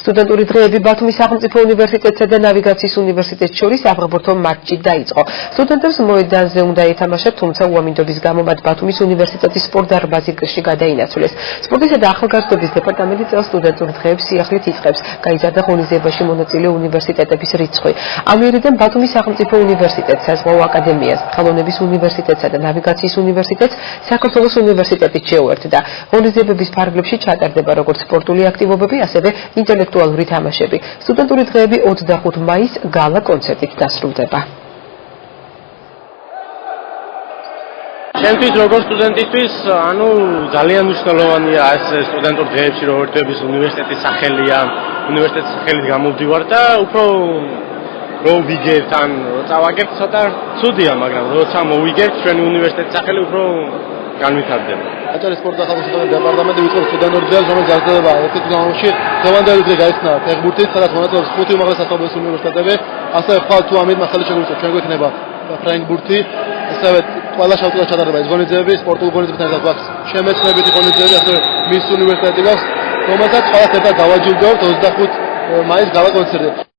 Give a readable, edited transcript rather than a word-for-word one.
სტუდენტური დღეები ბათუმის სახელმწიფო უნივერსიტეტსა და ნავიგაციის უნივერსიტეტს შორის საფეხბურთო მატჩი დაიწყო. სტუდენტებს მოედანზე უნდა ეთამაშათ, თუმცა უამინდობის გამო მათ ბათუმის უნივერსიტეტის სპორტდარბაზში გადაინაცვლეს. სპორტისა და ახალგაზრდობის დეპარტამენტი წელს სტუდენტურ დღეებს სიახლით იწყებს. გაიზარდა ღონისძიებაში მონაწილე უნივერსიტეტების რიცხვი. ამ მერიდან ბათუმის სახელმწიფო უნივერსიტეტს, საზღვაო აკადემიას, ხელოვნების უნივერსიტეტსა და ნავიგაციის უნივერსიტეტს საქართველოს უნივერსიტეტით შეუერთდა. ღონისძიებების ფარგლებში ჩატარდება როგორც სპორტული აქტივობები, ასევე ინტელექტუალური თამაშები. სტუდენტური დღეები 25 მაისს გალა კონცერტით დასრულდება. ჩემთვის როგორც სტუდენტისთვის, ძალიან მნიშვნელოვანია ეს სტუდენტურ დღეებში რომ ერთვების უნივერსიტეტის სახელია, უნივერსიტეტის სახელით გამოვდივარ და უფრო რომ ვიგებთ ან წავაგებთ, ცოტა ცუდია, მაგრამ როცა მოვიგებთ ჩვენი უნივერსიტეტის სახელი უფრო განვითარდება. აჭარის სპორტ და ახალგაზრდობის დეპარტამენტი ვიწყებს სტუდენტურ დღეებს, რომელიც გაგრძელდება ერთ დღეში. დღევანდელი დღე გაიხსნა ფეხბურთით, სადაც მონაწილეობს 5 უმაღლეს სასწავლებლის უნივერსიტეტები. ასევე ხვალ თუ ამით მართალი შეგვიძლია ჩვენ გვექნება ფრენკფურტი, ასევე ყველა შაბათს ჩატარდება ეს ღონისძიებები, სპორტული ღონისძიებებთან ერთად გვაქვს შემეცნებითი ღონისძიებები, ასევე მის უნივერსიტეტი გვაქვს, რომელსაც ყველას ერთად დავაჯილდოვებთ 25 მაისს გალა კონცერტზე.